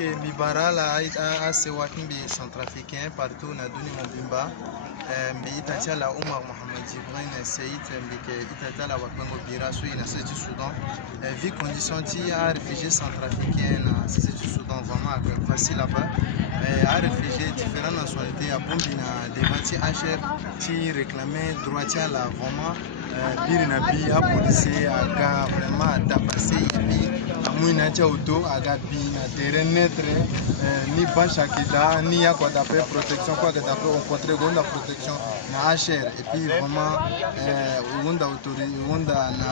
que Mibarala a Sewakimbi centrafricain partout na Duni Mobimba. Mais itatia la Omar Mohamed Ibrahim Seïd mais itata la Wakongo Bira sous na du Soudan. Vie condition ti a réfugié centrafricain na du Soudan vraiment facile là-bas. A réfugié différentes nationalités à Bombi na devant HR qui réclamait droit à la vraiment birina bi a policier aga vraiment tabassé amuna cha auto aga bi na terrain netre ni bancha kida ni ya quoi d'après protection quoi d'après au contraire gonda protection na HR et puis vraiment gonda autorité gonda na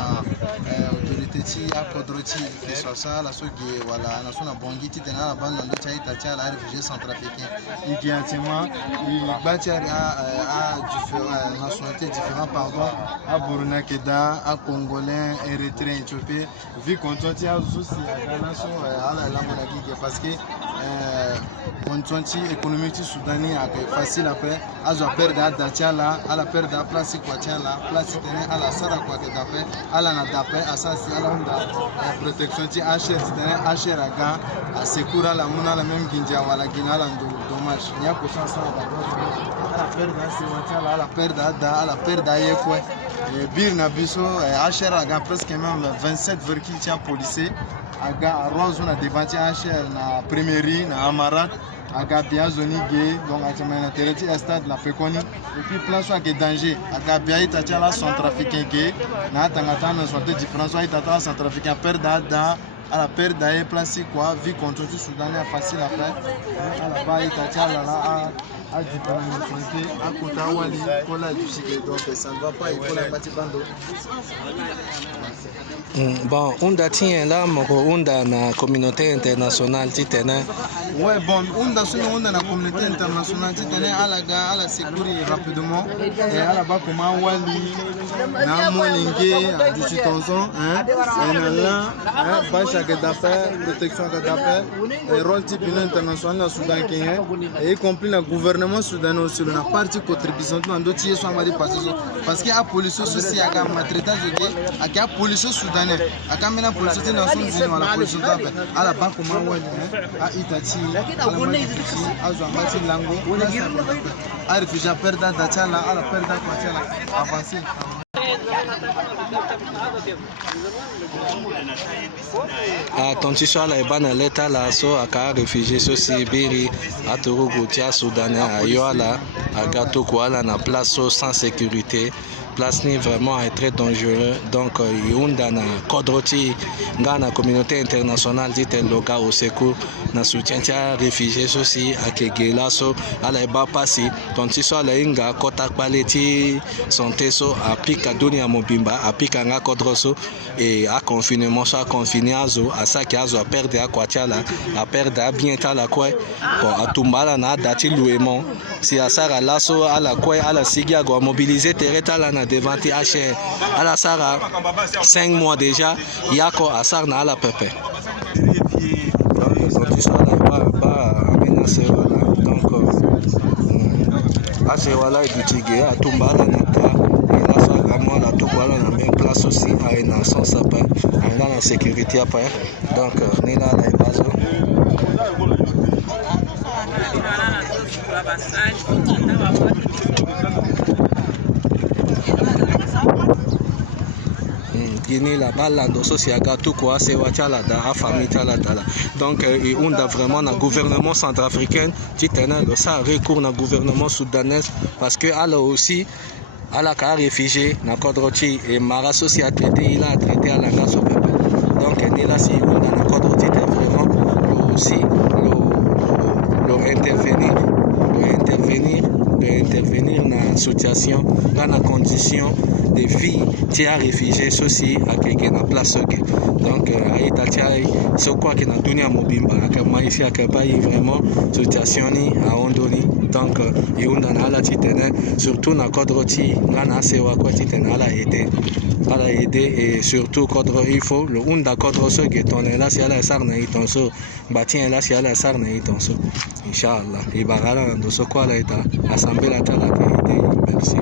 autorité ti a kodroti que soit ça la sogi wala na sona bongiti tena la bande ndo cha itacha la réfugié centrafricain idéalement il bâti a différentes nationalités différentes pardon à Burkina Keda, à Congolais, Érythréen, Éthiopien, vu qu'on tient à souci à la nation à la monarchie parce que on tient économique soudanais est facile après, à la perte d'Atiala, à la perte de place Quatiala, place tenait à la Sara quoi que d'après, à la Nadapé, à ça c'est à la protection ti HR tenait HR aga, à secours à la mona la même Guindia ou à la Guinée dommage, il y a pour ça à la perte d'Atiala, à la perte d'Ada, à la perte d'Ayekwe. Bir na biso HR aga presque même 27 verki tia policier aga arroz na devant HR na primerie na Amarat aga bien zoni gay donc atema na tereti stade na Fekoni et puis place à danger aga bien itatia la centrafricain gay na tangata na sorte différence wa itata centrafricain perdre da à la perte d'ailleurs place quoi vu qu'on tout soudanais facile à faire à la bas itatia là à différentes nationalités, à Kotawali, Kola du Chigé, donc ça ne va pas, il faut la partie bando. Bon, on a tient là, on a la communauté internationale, ouais, bon, on a la communauté internationale, à la sécurité rapidement, et à la bas comment Wali, Namolingue, à du Chitonson, et là, Bacha Gadapé, protection Gadapé, et rôle type international, la Soudan Kenya, et y compris le gouvernement soudanais aussi, la partie contribution dans d'autres pays sont allés passer parce qu'il y a police aussi à la maltraitance de guerre, à la police soudanais, à la police des Nations Unies, à la police soudanais, à la banque comment à Itachi, à la Matifi, à Zambati Lango, à réfugiés à perdre d'Achala, à la perte d'Achala, avancer. Attention à la bana l'état là so aka réfugié so sibiri aturugu tia soudanais ayola agato kwala na place so sans sécurité place ni vraiment est très dangereux donc yunda na kodroti ngana communauté internationale dit local au secours na soutien tia réfugié so si akegela so ala ba pasi tonti so la inga kota kwaleti santé so apika dunia mobimba apika nga kodroso et à confinement so a confiné azo a ça qui azo a perdre à kwatiala a perdre à bien ta la quoi bon a tumbala na dati louement si a sara lasso à la quoi à la sigia go mobiliser tereta là na devant HR à la sara 5 mois déjà yako a sar na la pepe donc tu sera ba amenacer voilà donc à ce voilà du tigé a tumbala na ta moi la tout voilà la même place aussi à une sans sapin à la sécurité après donc ni là la base ni la balle dans social gâteau quoi c'est watala da famille tala donc on a vraiment un gouvernement centrafricain qui tenait le ça recours na gouvernement soudanais parce que alors aussi à la carrière réfugié na kodroti et maraso si a traité il a traité à la grâce au peuple donc il est là si on a na kodroti vraiment aussi intervenir dans la situation dans la condition de vie qui a réfugié ceci à quelqu'un na place donc aïta tiai c'est quoi que na dunia mobimba kama ici à Kabaï vraiment situation ni à ondoni donc yunda na la titene surtout na kodroti ngana sewa kwa titene ala aider et surtout kodro il faut le unda kodro so que ton là si ala sarna itonso batien là si ala sarna itonso inchallah et barala ndo so kwa la ita assemblée la tala merci.